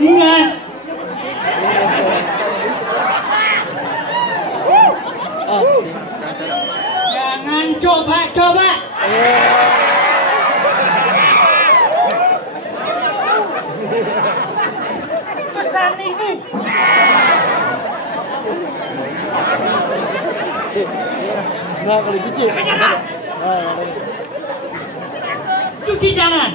Ingat. Jangan coba-coba. Sesanimu. Nah, kalau cuci. Cuci jangan.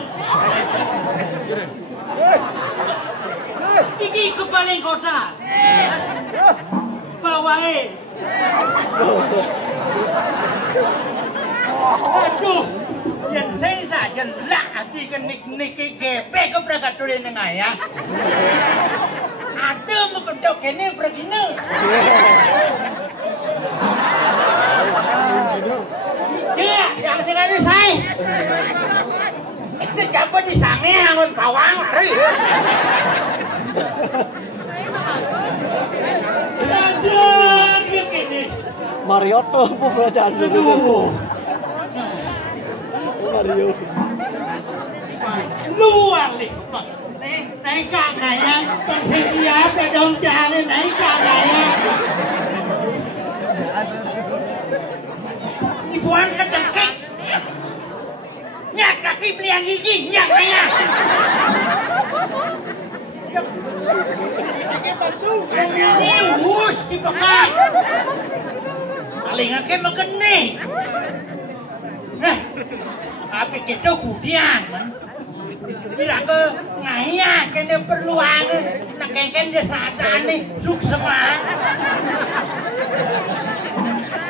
Iki kepaling kota. Bawahe. Aduh, yang saya saja lah hati kenik-nik kepe ke berangkat tulen dengan ya. Ada mengendok ini begini. Iya, yang dengan saya. Sejampa di sana hangun bawang lari. Aduh, gini. Marioto pembelajaran dulu. Mario. Luar nih, naik kakaknya, tersedia pedang jalan naik kakaknya. Ibuan kedengkek, nyak kaki belian gigi, nyak kaya. Ini us dipekat. Paling akeh megene. Tapi kita kudian man. Bila ke ngaya kena perluan nak kengken dia sadane suk semang.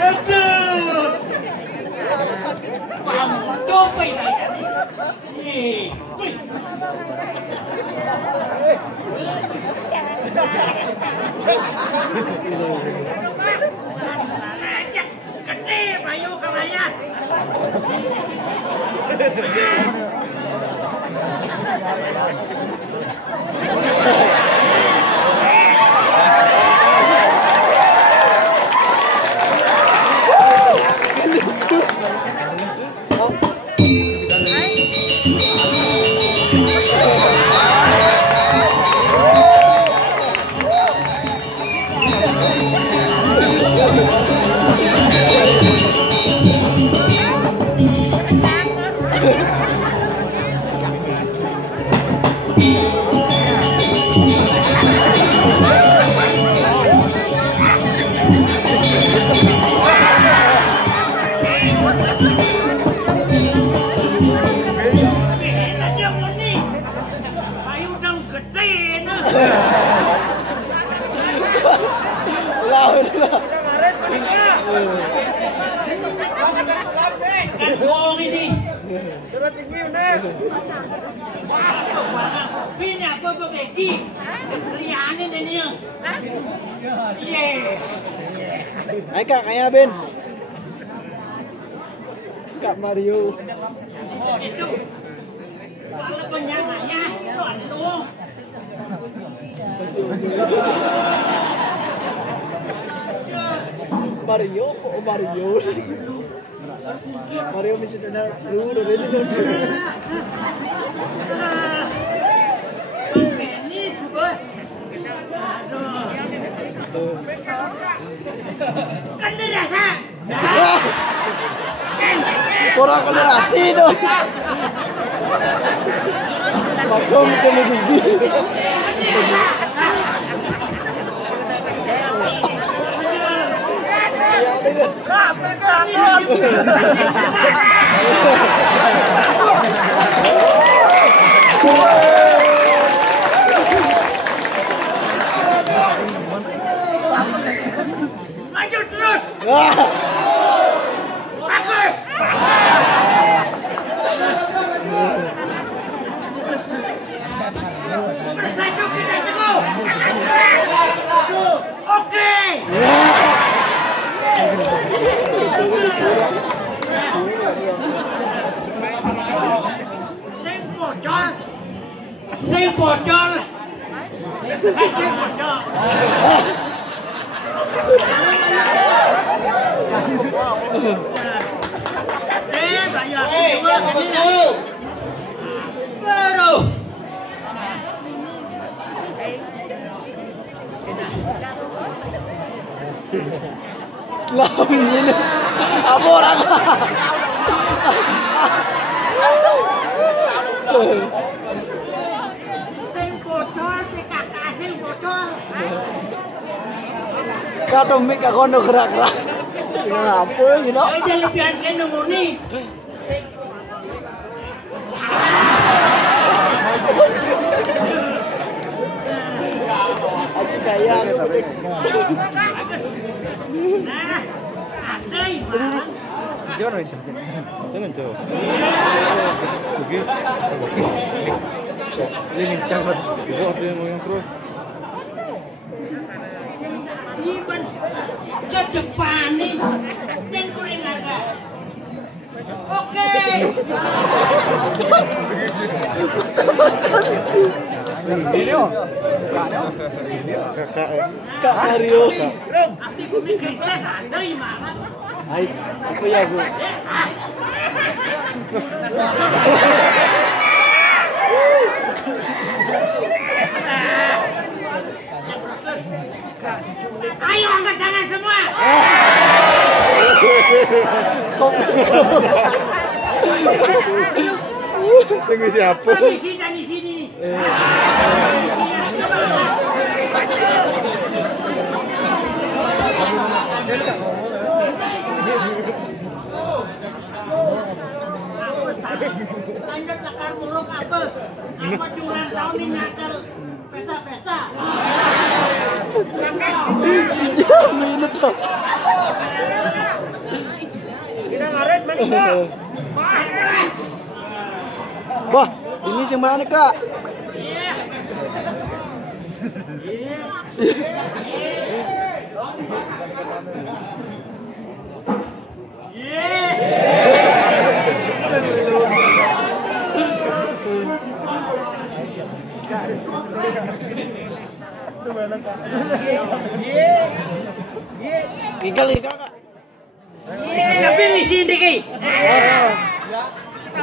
Aduh. Kamu dopai lagi. Ajak gede bayu kalaya. Bohong ini. Surat tinggi bener. Wah, kopi ni apa begitu? Kelianin ini. Ye. Ayo Kak, kayak Ben. Kak Mario. Oh, itu. Kalau penyanganya, tuan lu. Mario, oh Mario. Mario mencintai seluruh dari ini dong. Penis, boy. Kan dia rasa. Kurang kolerasi dong. Makom sama gigi. Maju terus. Bagus. Bersatu kita teguh. Oke. Sing bocor. Sing bocor. Baru. Lah ini apa orang? Sing bocor, kakak sing bocor. Kadang mik aku ono gerak-gerak. Ngapa iki, Nok? Aja lebihan kene ngene. Aji kaya aku. Nah, andai mah. Jono itu. Dengan tuh. Sugi. Ini cabut. Ibu ada yang terus. Ke depan nih. Ben kuring harga. Oke. Kak Mario. Tapi bumi krisis andai mah. Ais, apa ya, Bu? Ayo angkat tangan semua. Tunggu siapa? Permisi dari sini. Lanjut lakar buruk apa? Apa jualan tahun ini nakal? Pesta-pesta. Minum dong. Kita ngaret mana? Wah, ini yang mana, Kak? Igal, Kak. Tapi di sini ki.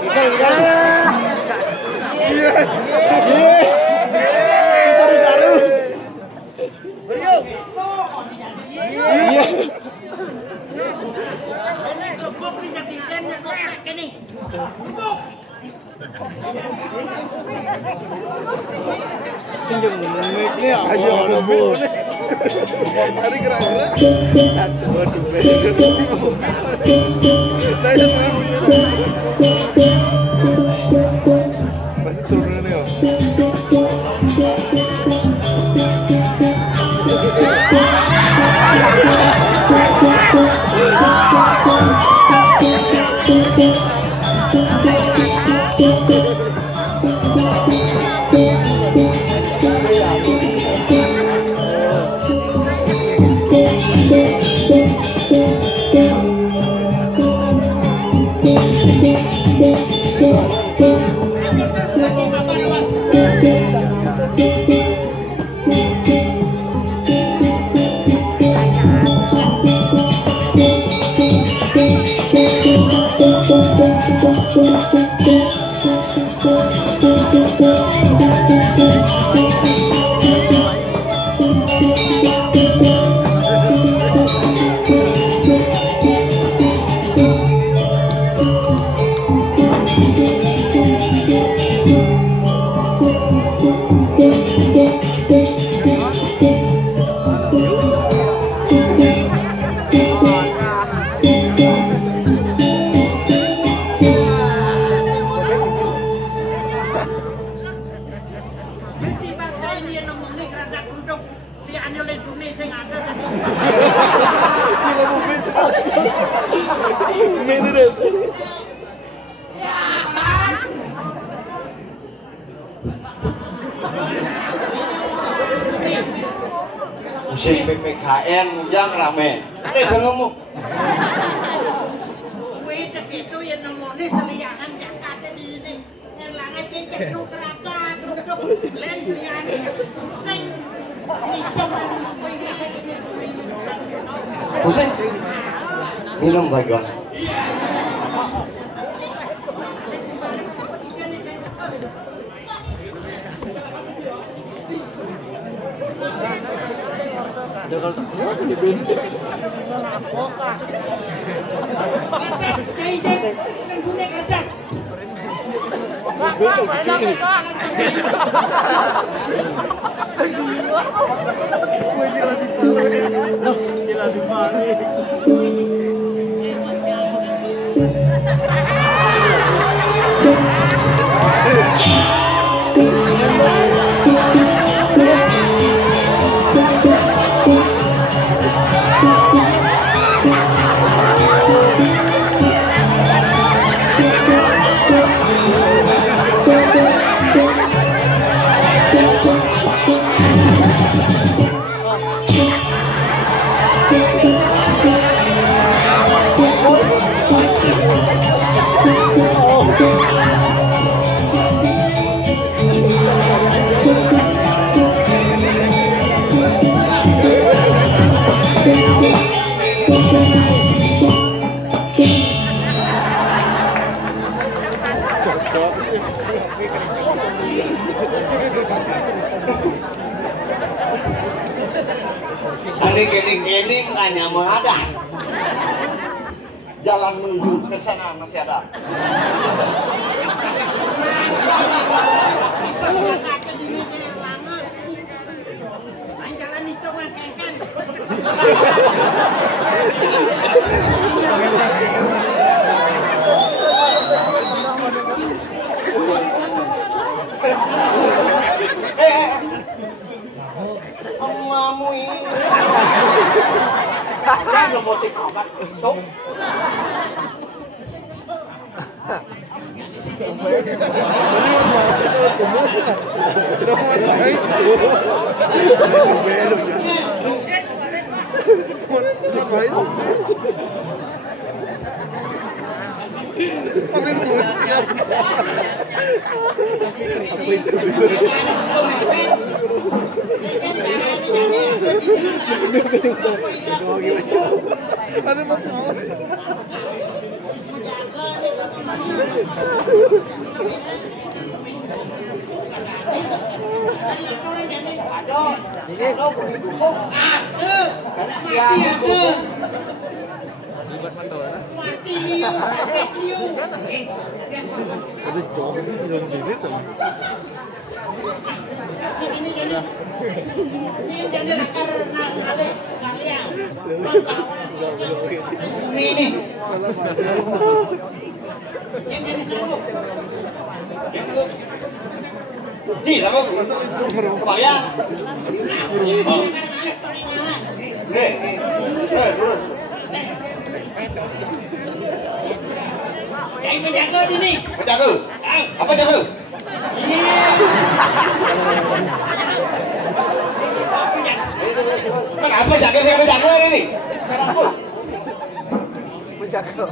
Igal. Saru-saru. Iya. Gebuk ni jadi dan gebuk kini. Gebuk. Sinjung mic-nya aja ada, Bu. Hari gerak-gerak. Waduh. Pasti turunan ya. Thank you. Musim PPKN yang rame. Ngomong. Wih, itu yang nomornya seliangan Jakarta di sini. Yang langan cecek lu kerapa, keruduk, len seliangan. Neng, hitungan Pusing. Minum bagon. Hari gini hanya ada. Jalan menuju ke sana masih ada. Jalan itu ngakengkan. Kamu ini. Jangan mau dikabat besok. Ini Di, kamu kebayang? Nih, turun. Cai menjaga ini. Menjaga? Apa jaga? Kenapa jaga saya menjaga ini? Kenapa? Menjaga.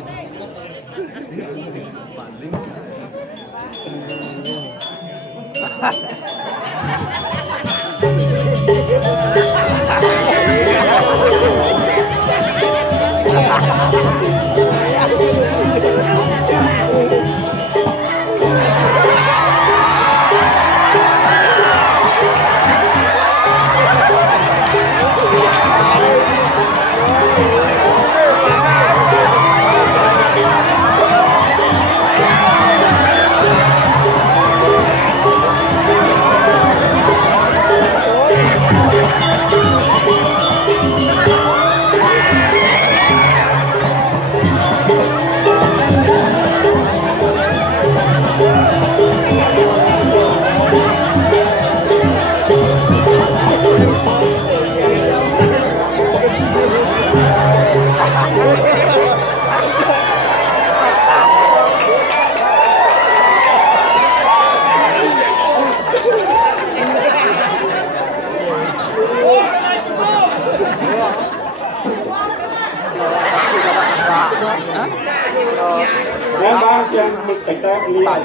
Memang yang kita lihat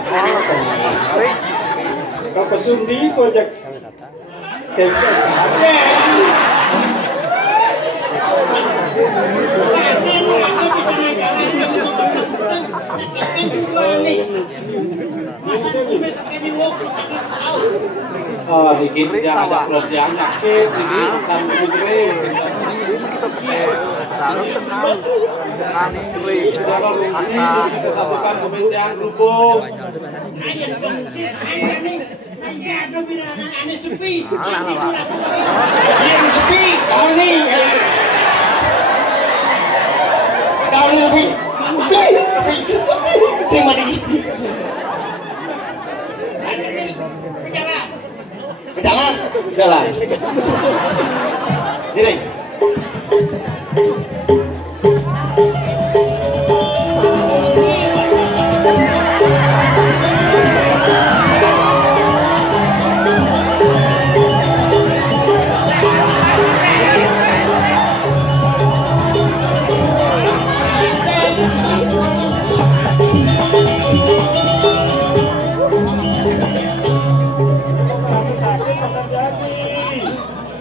kalau pesundi project oh, dikit dia ada program sakit, ini sampai begini. Satukan kementerian hubung. Sepi, tahun ini. Tahun ini sepi. Cuma di. Jalan. Ini.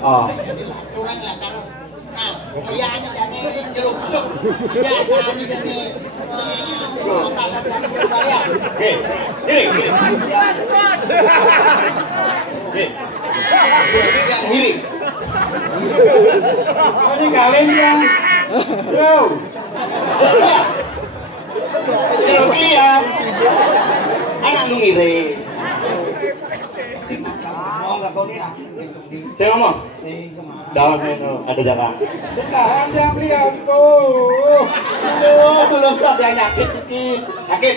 Oh. Kurang lah karena ya ini jadi diusung ya ini jadi tata jadi berbahaya. Ini yang miring. Ini kalian yang terus. Terus dia anak nu ngiring. Saya ngomong. Dalam ada jalan. Tahan yang lihat tuh. Belum ada yang sakit dikit. Sakit.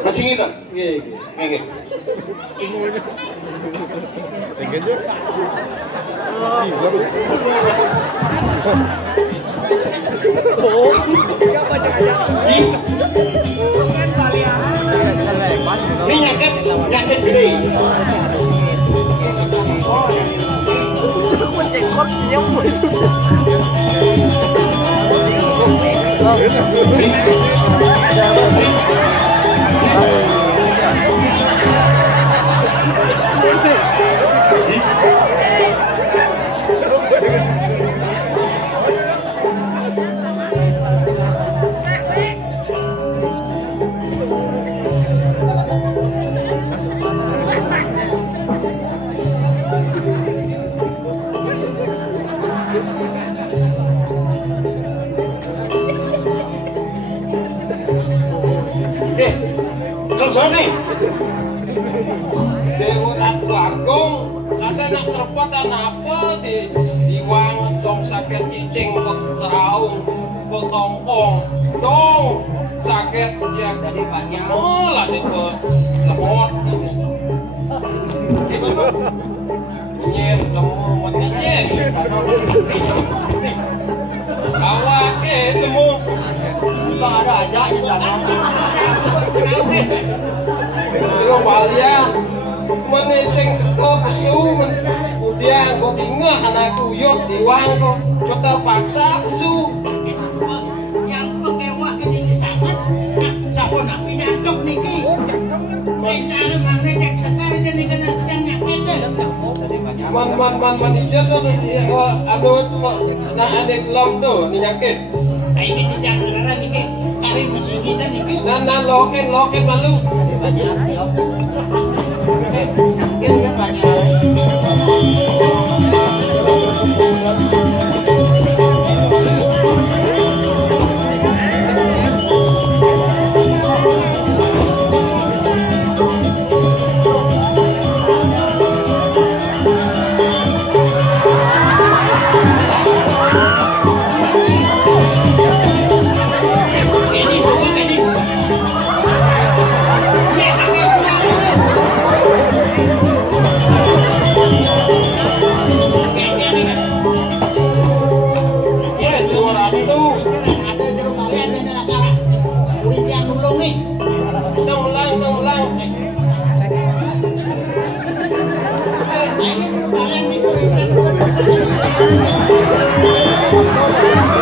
Masih gitu. Iya. Ini nyakit gede. Selesai nih. Dewa Ratu Agung ada nak terpat dan apa di diwang dong sakit cicing berkeraung bertongkong dong sakit ya jadi banyak lah di lemot itu tuh nyet lemot nyet bawa temu nggak ada aja di sana terus balia meneceng ke pesu kemudian kau tinggal anakku yuk diwang kau terpaksa pesu Itu semua yang pekewah ini sangat siapa nak pinjak niki rencana mana cek sekarang jadi kena sedang nyakit man hijau tuh aduh nah ada lom tuh nyakit ini tidak karena niki karing mesin kita niki nah loken malu nyakit banyak Thank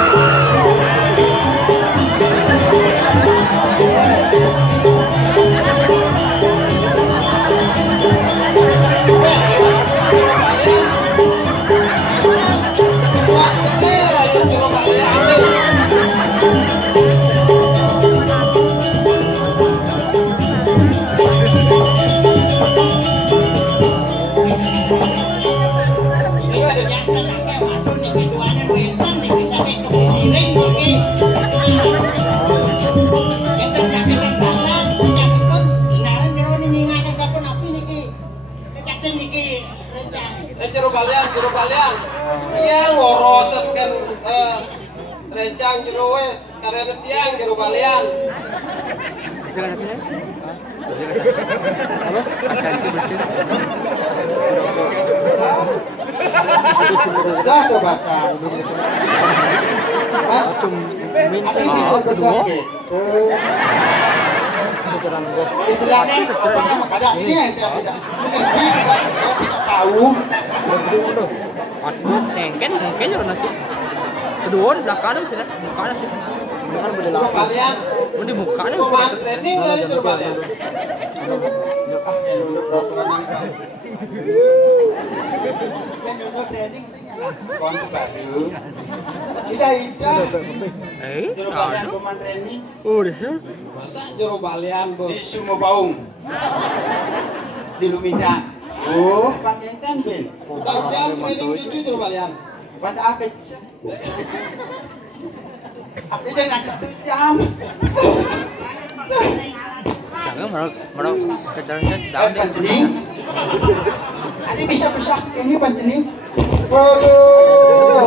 you. balian. Tiang ngoroset kan rencang jero we karena tiang jero balian. Besar tuh bahasa. Aku bisa besar gitu. Istilahnya apa yang ada ini yang saya tidak mengerti, saya tidak tahu. Nengken ya nasi. Kedua di belakang sih, bukan sih. Bukan Jero balian. di mukanya. Pemain training dari jero balian. Ah, yang dulu peraturan yang baru. Yang dulu training sih konten baru. Tidak. Jero balian pemain training Masa jero balian bu? di Sumo Baung. Di Lumida. Oh, pakai kan Ben. Jam training 7 jero balian. Pada aku cek. Aku jangan 1 jam. Jangan merok kejarnya Pancening. Ini bisa besar ini pancening. Waduh.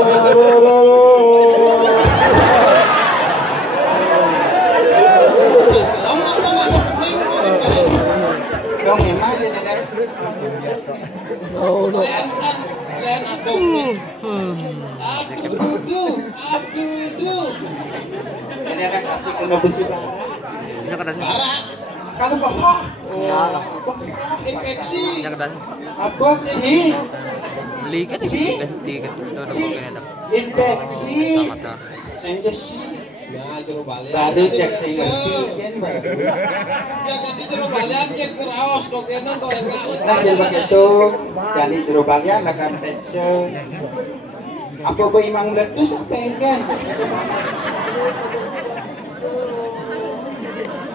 Kalau apa nama training jero balian? Dong memang dia nenek. Lian san, lian aduh. Aduh. Ini ada kasih kena besi bara. Barak, Kalau bohong. infeksi. Apa sih? Beli kan Infeksi. Sehingga sih. Nah, jero balian. Baru cek sehingga sih baru. Jangan di jero balian cek keraos dogenan do enggak. Nah, jadi begitu. Jadi jero balian akan tension. Apa bu imang letus apa kan?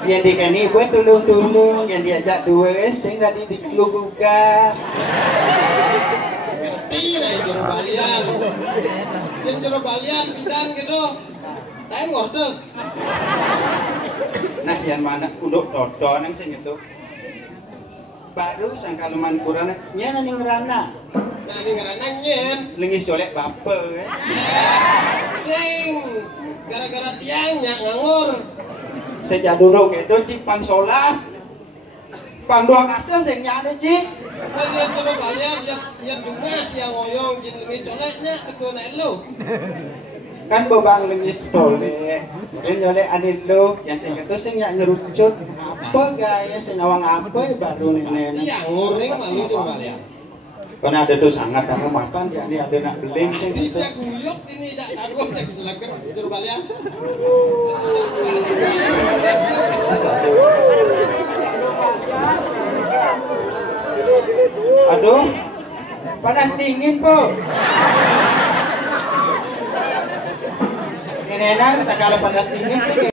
Yang dikani buat tulung-tulung, yang diajak dua sehingga dikelugukan. Ngerti lah jero balian. Yang jero balian bidang gitu. Tahu ngorde. Nah, yang mana kuduk dodo nang sing itu. Baru sangkaluman kurang nya nang ngerana. Nah, ini ngarana nyen. Lengis colek bape. Sing gara-gara tiangnya nganggur. Sejak dulu gitu cipang solas. Pangdoa kasih sing nyane cik. Kemudian jero balian ya dunga tiang oyong jin lengis coleknya tegur naik lo. Kan bebang lengis tolek. Yang nyolek anil lo yang sing itu sing nyak nyerucut. Apa gaya senawang apa baru nenek. Tiang nguring malu jero balian. Karena ada tuh sangat kamu makan ya ini ada nak beling sing itu. Tidak guyok ini tidak taruh cek selagam jero balian. Aduh, panas dingin po. Ini enak, sekali panas dingin sih.